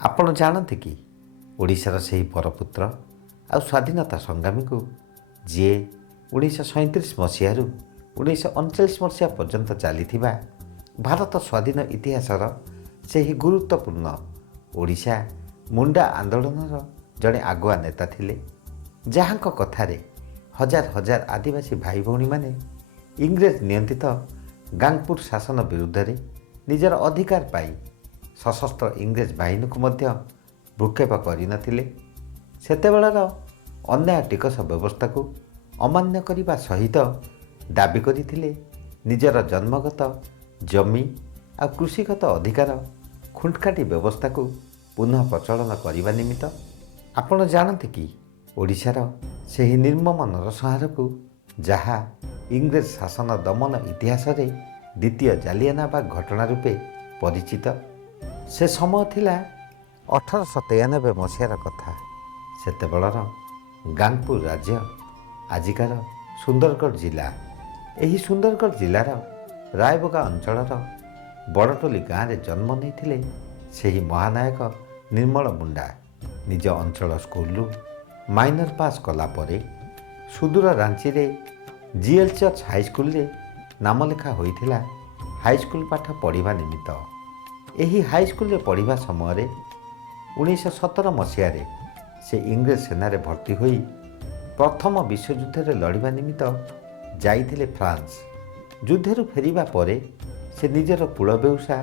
ଆପଣ ଜାଣନ୍ତି କି ଓଡ଼ିଶାର ସେହି ବରପୁତ୍ର ଆଉ ସ୍ୱାଧୀନତା ସଂଗ୍ରାମୀକୁ ଯିଏ 1937 ମସିହାରୁ 1939 ମସିହା ପର୍ଯ୍ୟନ୍ତ ଚାଲିଥିବା ଭାରତ ସ୍ୱାଧୀନ ଇତିହାସର ସେହି ଗୁରୁତ୍ୱପୂର୍ଣ୍ଣ ଓଡ଼ିଶା ମୁଣ୍ଡା ଆନ୍ଦୋଳନର ଜଣେ ଆଗୁଆ ନେତା ଥିଲେ, ଯାହାଙ୍କ କଥାରେ ହଜାର ହଜାର ଆଦିବାସୀ ଭାଇ ଭଉଣୀମାନେ ଇଂରେଜ ନିୟନ୍ତ୍ରିତ ଗାଙ୍ଗପୁର ଶାସନ ବିରୁଦ୍ଧରେ ନିଜର ଅଧିକାର ପାଇ ସଶସ୍ତ୍ର ଇଂରେଜ ବାହିନୀକୁ ମଧ୍ୟ ଭୃକ୍ଷେପ କରିନଥିଲେ। ସେତେବେଳର ଅନ୍ୟାୟ ଟିକସ ବ୍ୟବସ୍ଥାକୁ ଅମାନ୍ୟ କରିବା ସହିତ ଦାବି କରିଥିଲେ ନିଜର ଜନ୍ମଗତ ଜମି ଆଉ କୃଷିଗତ ଅଧିକାର ଖୁଣ୍ଟକାଟି ବ୍ୟବସ୍ଥାକୁ ପୁନଃ ପ୍ରଚଳନ କରିବା ନିମିତ୍ତ। ଆପଣ ଜାଣନ୍ତି କି ଓଡ଼ିଶାର ସେହି ନିର୍ମମ ନରସଂହାରକୁ ଯାହା ଇଂରେଜ ଶାସନ ଦମନ ଇତିହାସରେ ଦ୍ୱିତୀୟ ଜାଲିଆନାବାଗ ଘଟଣା ରୂପେ ପରିଚିତ। ସେ ସମୟ ଥିଲା 1893 ମସିହାର କଥା। ସେତେବେଳର ଗାଙ୍ଗପୁର ରାଜ୍ୟ ଆଜିକାର ସୁନ୍ଦରଗଡ଼ ଜିଲ୍ଲା। ଏହି ସୁନ୍ଦରଗଡ଼ ଜିଲ୍ଲାର ରାୟବଗା ଅଞ୍ଚଳର ବଡ଼ଟୋଲି ଗାଁରେ ଜନ୍ମ ନେଇଥିଲେ ସେହି ମହାନାୟକ ନିର୍ମଳ ମୁଣ୍ଡା। ନିଜ ଅଞ୍ଚଳ ସ୍କୁଲରୁ ମାଇନର ପାସ୍ କଲା ପରେ ସୁଦୂର ରାଞ୍ଚିରେ ଜିଏଲ୍ ଚର୍ଚ୍ଚ ହାଇସ୍କୁଲରେ ନାମଲେଖା ହୋଇଥିଲା ହାଇସ୍କୁଲ ପାଠ ପଢ଼ିବା ନିମିତ୍ତ। ଏହି ହାଇସ୍କୁଲରେ ପଢ଼ିବା ସମୟରେ 1917 ମସିହାରେ ସେ ଇଂରେଜ ସେନାରେ ଭର୍ତ୍ତି ହୋଇ ପ୍ରଥମ ବିଶ୍ୱଯୁଦ୍ଧରେ ଲଢ଼ିବା ନିମିତ୍ତ ଯାଇଥିଲେ ଫ୍ରାନ୍ସ। ଯୁଦ୍ଧରୁ ଫେରିବା ପରେ ସେ ନିଜର କୂଳ ବେଉସା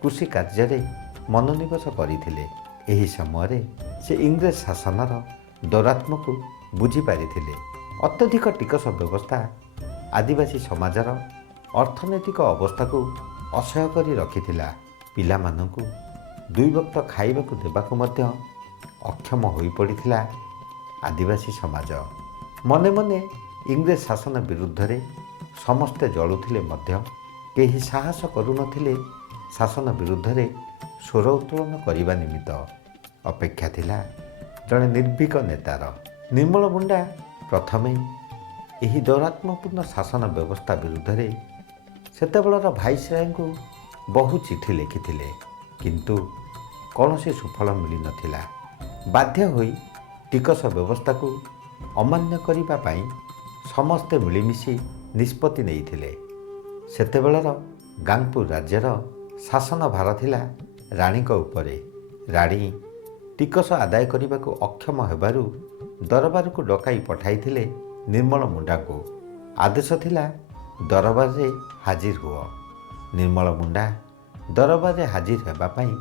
କୃଷି କାର୍ଯ୍ୟରେ ମନୋନିବେଶ କରିଥିଲେ। ଏହି ସମୟରେ ସେ ଇଂରେଜ ଶାସନର ଦୌରାତ୍ମ୍ୟକୁ ବୁଝିପାରିଥିଲେ। ଅତ୍ୟଧିକ ଟିକସ ବ୍ୟବସ୍ଥା ଆଦିବାସୀ ସମାଜର ଅର୍ଥନୈତିକ ଅବସ୍ଥାକୁ ଅସହ୍ୟ କରି ରଖିଥିଲା। ପିଲାମାନଙ୍କୁ 2 ବକ୍ତ ଖାଇବାକୁ ଦେବାକୁ ମଧ୍ୟ ଅକ୍ଷମ ହୋଇପଡ଼ିଥିଲା ଆଦିବାସୀ ସମାଜ। ମନେ ମନେ ଇଂରେଜ ଶାସନ ବିରୁଦ୍ଧରେ ସମସ୍ତେ ଜଳୁଥିଲେ ମଧ୍ୟ କେହି ସାହସ କରୁନଥିଲେ ଶାସନ ବିରୁଦ୍ଧରେ ସ୍ୱର ଉତ୍ତୋଳନ କରିବା ନିମିତ୍ତ। ଅପେକ୍ଷା ଥିଲା ଜଣେ ନିର୍ଭୀକ ନେତାର। ନିର୍ମଳ ମୁଣ୍ଡା ପ୍ରଥମେ ଏହି ଦୌରାତ୍ମ୍ୟପୂର୍ଣ୍ଣ ଶାସନ ବ୍ୟବସ୍ଥା ବିରୁଦ୍ଧରେ ସେତେବେଳର ଭାଇସରାୟଙ୍କୁ ବହୁ ଚିଠି ଲେଖିଥିଲେ, କିନ୍ତୁ କୌଣସି ସୁଫଳ ମିଳିନଥିଲା। ବାଧ୍ୟ ହୋଇ ଟିକସ ବ୍ୟବସ୍ଥାକୁ ଅମାନ୍ୟ କରିବା ପାଇଁ ସମସ୍ତେ ମିଳିମିଶି ନିଷ୍ପତ୍ତି ନେଇଥିଲେ। ସେତେବେଳର ଗାଙ୍ଗପୁର ରାଜ୍ୟର ଶାସନ ଭାର ଥିଲା ରାଣୀଙ୍କ ଉପରେ। ରାଣୀ ଟିକସ ଆଦାୟ କରିବାକୁ ଅକ୍ଷମ ହେବାରୁ ଦରବାରକୁ ଡକାଇ ପଠାଇଥିଲେ ନିର୍ମଳ ମୁଣ୍ଡାଙ୍କୁ। ଆଦେଶ ଥିଲା ଦରବାରରେ ହାଜିର ହୁଅ। ନିର୍ମଳ ମୁଣ୍ଡା ଦରବାରରେ ହାଜିର ହେବା ପାଇଁ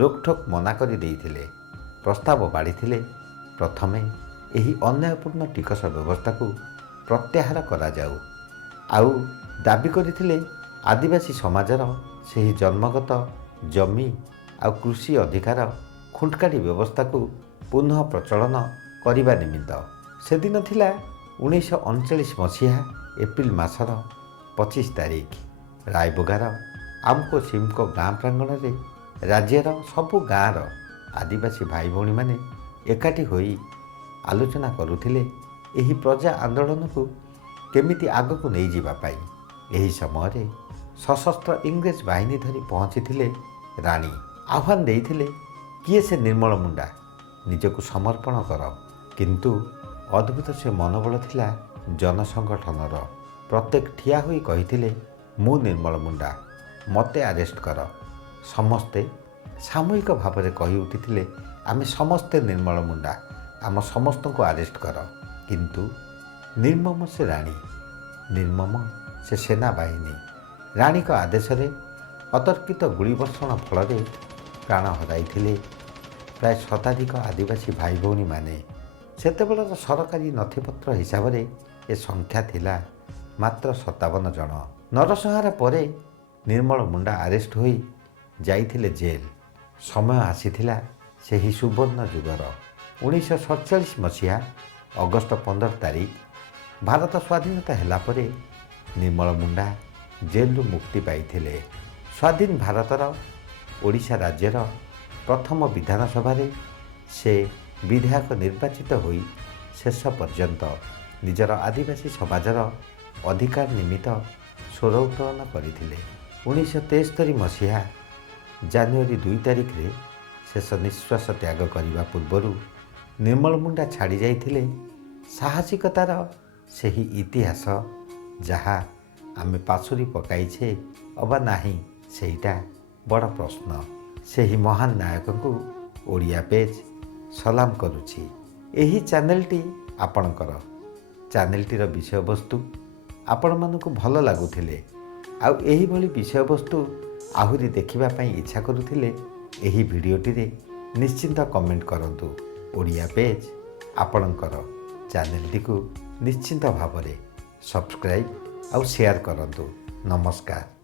ରୋକଠୋକ ମନା କରି ଦେଇଥିଲେ। ପ୍ରସ୍ତାବ ବାଢ଼ିଥିଲେ ପ୍ରଥମେ ଏହି ଅନ୍ୟାୟପୂର୍ଣ୍ଣ ଟିକସ ବ୍ୟବସ୍ଥାକୁ ପ୍ରତ୍ୟାହାର କରାଯାଉ। ଆଉ ଦାବି କରିଥିଲେ ଆଦିବାସୀ ସମାଜର ସେହି ଜନ୍ମଗତ ଜମି ଆଉ କୃଷି ଅଧିକାର ଖୁଣ୍ଟକାଟି ବ୍ୟବସ୍ଥାକୁ ପୁନଃ ପ୍ରଚଳନ କରିବା ନିମିତ୍ତ। ସେଦିନ ଥିଲା 1939 ମସିହା ଏପ୍ରିଲ ମାସର 25 ତାରିଖ। ରାୟବଗାର ଆମକୋ ସିମକୋ ଗାଁ ପ୍ରାଙ୍ଗଣରେ ରାଜ୍ୟର ସବୁ ଗାଁର ଆଦିବାସୀ ଭାଇ ଭଉଣୀମାନେ ଏକାଠି ହୋଇ ଆଲୋଚନା କରୁଥିଲେ ଏହି ପ୍ରଜା ଆନ୍ଦୋଳନକୁ କେମିତି ଆଗକୁ ନେଇଯିବା ପାଇଁ। ଏହି ସମୟରେ ସଶସ୍ତ୍ର ଇଂରେଜ ବାହିନୀ ଧରି ପହଞ୍ଚିଥିଲେ ରାଣୀ। ଆହ୍ୱାନ ଦେଇଥିଲେ, କିଏ ସେ ନିର୍ମଳ ମୁଣ୍ଡା, ନିଜକୁ ସମର୍ପଣ କର। କିନ୍ତୁ ଅଦ୍ଭୁତ ସେ ମନୋବଳ ଥିଲା ଜନସଂଗଠନର। ପ୍ରତ୍ୟେକ ଠିଆ ହୋଇ କହିଥିଲେ, ମୁଁ ନିର୍ମଳ ମୁଣ୍ଡା, ମୋତେ ଆରେଷ୍ଟ କର। ସମସ୍ତେ ସାମୂହିକ ଭାବରେ କହି ଉଠିଥିଲେ, ଆମେ ସମସ୍ତେ ନିର୍ମଳ ମୁଣ୍ଡା, ଆମ ସମସ୍ତଙ୍କୁ ଆରେଷ୍ଟ କର। କିନ୍ତୁ ନିର୍ମମ ସେ ରାଣୀ, ନିର୍ମମ ସେ ସେନାବାହିନୀ। ରାଣୀଙ୍କ ଆଦେଶରେ ଅତର୍କିତ ଗୁଳିବର୍ଷଣ ଫଳରେ ପ୍ରାଣ ହରାଇଥିଲେ ପ୍ରାୟ ଶତାଧିକ ଆଦିବାସୀ ଭାଇ ଭଉଣୀମାନେ। ସେତେବେଳର ସରକାରୀ ନଥିପତ୍ର ହିସାବରେ ଏ ସଂଖ୍ୟା ଥିଲା ମାତ୍ର 57 ଜଣ। ନରସଂହାର ପରେ ନିର୍ମଳ ମୁଣ୍ଡା ଆରେଷ୍ଟ ହୋଇ ଯାଇଥିଲେ ଜେଲ୍। ସମୟ ଆସିଥିଲା ସେହି ସୁବର୍ଣ୍ଣ ଯୁଗର। 1947 ମସିହା ଅଗଷ୍ଟ 15 ତାରିଖ ଭାରତ ସ୍ୱାଧୀନତା ହେଲା ପରେ ନିର୍ମଳ ମୁଣ୍ଡା ଜେଲରୁ ମୁକ୍ତି ପାଇଥିଲେ। ସ୍ୱାଧୀନ ଭାରତର ଓଡ଼ିଶା ରାଜ୍ୟର ପ୍ରଥମ ବିଧାନସଭାରେ ସେ ବିଧାୟକ ନିର୍ବାଚିତ ହୋଇ ଶେଷ ପର୍ଯ୍ୟନ୍ତ ନିଜର ଆଦିବାସୀ ସମାଜର ଅଧିକାର ନିମିତ୍ତ ସ୍ୱର ଉତ୍ତୋଳନ କରିଥିଲେ। 1973 ମସିହା ଜାନୁଆରୀ 2 ତାରିଖରେ ଶେଷ ନିଶ୍ୱାସ ତ୍ୟାଗ କରିବା ପୂର୍ବରୁ ନିର୍ମଳ ମୁଣ୍ଡା ଛାଡ଼ି ଯାଇଥିଲେ ସାହସିକତାର ସେହି ଇତିହାସ ଯାହା ଆମେ ପାଶୋରି ପକାଇଛେ ଅବା ନାହିଁ ସେଇଟା ବଡ଼ ପ୍ରଶ୍ନ। ସେହି ମହାନ ନାୟକଙ୍କୁ ଓଡ଼ିଆ ପେଜ୍ ସଲାମ କରୁଛି। ଏହି ଚ୍ୟାନେଲଟି ଆପଣଙ୍କର। ଚ୍ୟାନେଲଟିର ବିଷୟବସ୍ତୁ ଆପଣମାନଙ୍କୁ ଭଲ ଲାଗୁଥିଲେ ଆଉ ଏହିଭଳି ବିଷୟବସ୍ତୁ ଆହୁରି ଦେଖିବା ପାଇଁ ଇଚ୍ଛା କରୁଥିଲେ ଏହି ଭିଡ଼ିଓଟିରେ ନିଶ୍ଚିନ୍ତ କମେଣ୍ଟ କରନ୍ତୁ। ଓଡ଼ିଆ ପେଜ୍ ଆପଣଙ୍କର। ଚ୍ୟାନେଲଟିକୁ ନିଶ୍ଚିନ୍ତ ଭାବରେ ସବସ୍କ୍ରାଇବ୍ ଆଉ ସେୟାର କରନ୍ତୁ। ନମସ୍କାର।